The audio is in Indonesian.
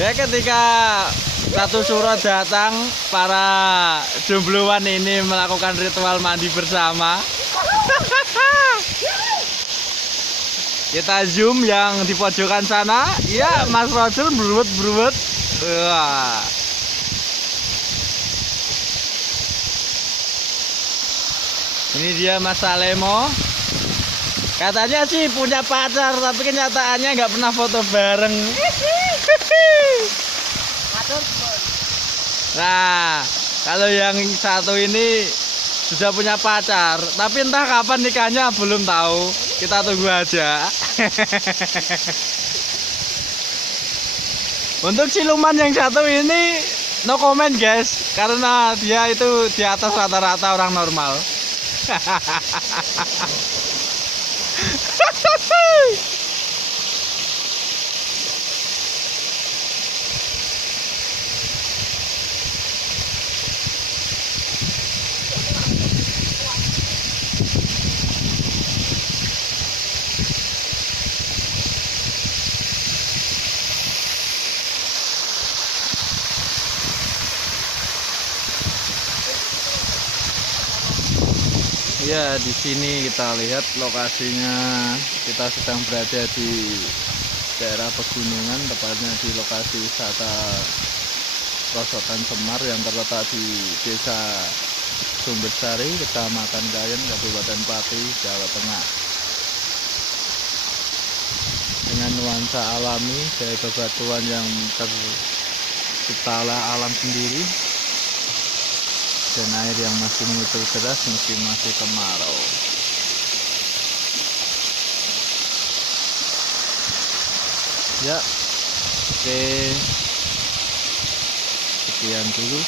Ya, ketika satu suro datang, para jombloan ini melakukan ritual mandi bersama. Kita zoom yang di pojokan sana. Ya, Mas Roger beruwet-beruwet. Wah. Ini dia Mas Salemo. Katanya sih punya pacar, tapi kenyataannya nggak pernah foto bareng. Nah, kalau yang satu ini sudah punya pacar, tapi entah kapan nikahnya belum tahu. Kita tunggu aja. Untuk siluman yang satu ini no comment guys, karena dia itu di atas rata-rata orang normal. Ya, di sini kita lihat lokasinya. Kita sedang berada di daerah pegunungan, tepatnya di lokasi wisata Rosotan Semar yang terletak di Desa Sumbersari, Kecamatan Kayen, Kabupaten Pati, Jawa Tengah. Dengan nuansa alami, gaya bebatuan yang tercipta oleh alam sendiri, dan air yang masih mengucur deras meski masih kemarau. Ya, oke, sekian dulu.